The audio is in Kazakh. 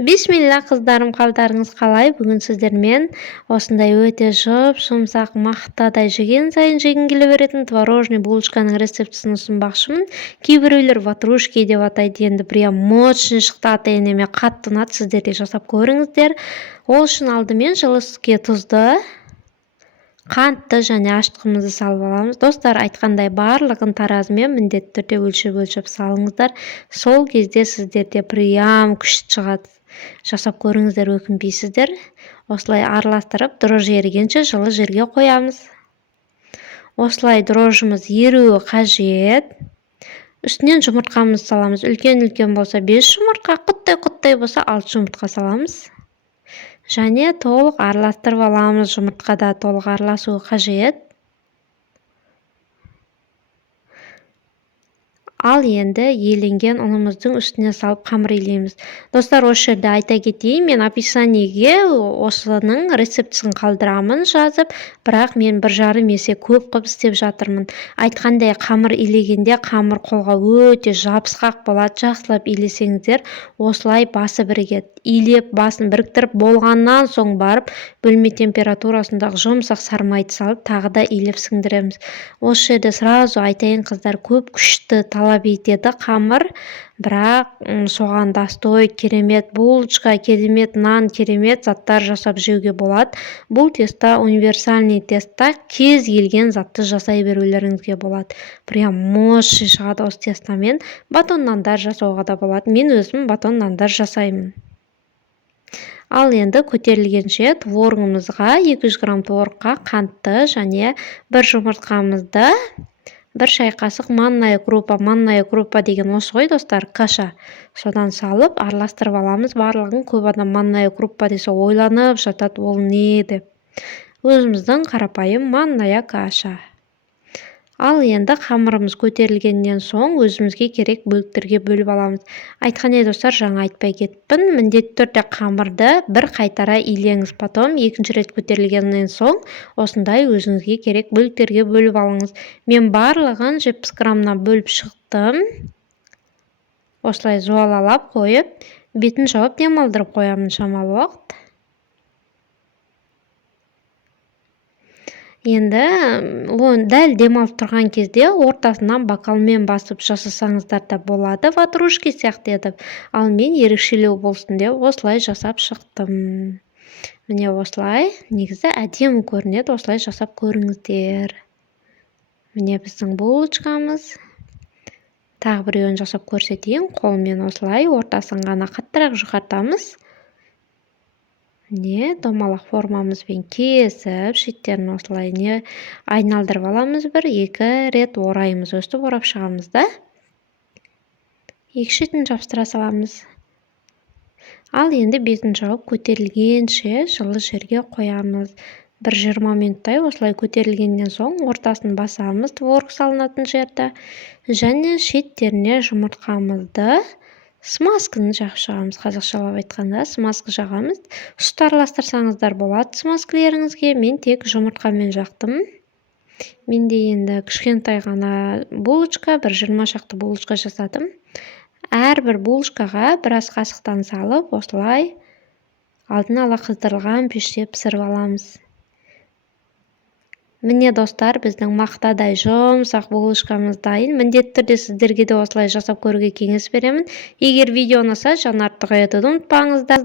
Бисмилла қыздарым, қалдарыңыз қалай? Бүгін сіздермен осындай өте жұмсақ мақтадай жеген сайын жегің келе беретін творожный булочканың рецептісін ұсынбақшымын. Кейбіреулер ватрушки деп атайды, енді прям мощный шықты, аты енеме қатты ұнады, сіздер де жасап көріңіздер. Ол үшін алдымен жылы сүтке тұзды, қантты және ашытқымызды салып аламыз. Достар, айтқандай барлығын таразымен міндетті түрде өлшеп салыңыздар. Сол кезде сіздерде прям күшті шығады. Жасап көріңіздер, өкінбейсіздер. Осылай араластырып, дрожжи ерігенше жылы жерге қоямыз. Осылай дрожжымыз еруі қажет. Үстінен жұмыртқамызды саламыз. Үлкен болса 5 жұмыртқа, құттай болса 6 жұмыртқа саламыз. Және толық араластырып аламыз. Жұмыртқада толық араласуы қажет. Ал енді еленген ұнымыздың үстіне салып қамыр илейміз. Достар, осы жерде айта кетейін, мен описаниеге осының рецептісін қалдырамын жазып, бірақ мен 1,5 есе көп қып істеп жатырмын. Айтқандай қамыр илегенде қамыр қолға өте жабысқақ болады. Жақсылап илесеңіздер, осылай басы бірігеді. Илеп басын біріктіріп болғаннан соң барып бөлме температурасындағы жұмсақ сармайды салып, тағы да илеп сіңдіреміз. Осы жерде сразу айтайын қыздар, көп күшті талап етеді қамыр, бірақ соған достой керемет булочка, керемет нан, керемет заттар жасап жеуге болады. Бұл теста универсальный теста, кез келген затты жасай берулеріңізге болады. Прям мощный шығады осы тестамен. Батон нандар жасауға да болады. Мен өзім батон нандар жасаймын. Ал енді көтерілгенше творогымызға 200 грамм творогқа қантты және 1 жұмыртқамызды, 1 шай қасық манная крупа деген осы ғой достар, каша. Содан салып араластырып аламыз. Барлығын көп адам манная крупа десе ойланып жатады, ол не деп. Өзіміздің қарапайым манная каша. Ал енді қамырымыз көтерілгеннен соң өзімізге керек бөліктерге бөліп аламыз. Айтқан достар, жаңа айтпай кетпін. Міндетті түрде қамырды бір қайтара илеңіз. Потом екінші рет көтерілгеннен соң осындай өзіңізге керек бөліктерге бөліп алыңыз. Мен барлығын 70 граммнан бөліп шықтым. Осылай жуалалап қойып, бетін жауып демалдырып қоямын шамалы уақыт. Енді дәл демалып тұрған кезде ортасынан бокалмен басып жасасаңыздар да болады, ватрушки сияқты етіп. Ал мен ерекшелеу болсын деп осылай жасап шықтым. Міне осылай, негізі әдемі көрінеді, осылай жасап көріңіздер. Міне біздің булочкамыз. Тағы біреуін жасап көрсетейін. Қолмен осылай ортасын ғана қаттырақ жұқартамыз. Не, домалақ формамызбен кесіп, шеттерін осылай айналдырып аламыз, 1-2 рет ораймыз, өстіп орап шығамыз да. Екі шетін жабыстыра саламыз. Ал енді бетін жауып көтерілгенше жылы жерге қоямыз. 1-20 минуттай осылай көтерілгеннен соң ортасын басамыз, творог салынатын жерді. Және шеттеріне жұмыртқамызды, смазканы жағып шығамыз. Қазақшалап айтқанда смазка жағамыз. Сүт араластырсаңыздар болады смазкілеріңізге. Мен тек жұмыртқамен жақтым. Менде енді кішкентай ғана булочка, 120 шақты булочка жасадым. Әрбір булочкаға біраз қасықтан салып, осылай алдын ала қыздырылған пеште пісіріп аламыз. Міне достар, біздің мақтадай жұмсақ булочкамыз дайын. Міндетті түрде сіздерге де осылай жасап көруге кеңес беремін. Егер видео ұнаса, жанартты қоюды ұмытпаңыздар.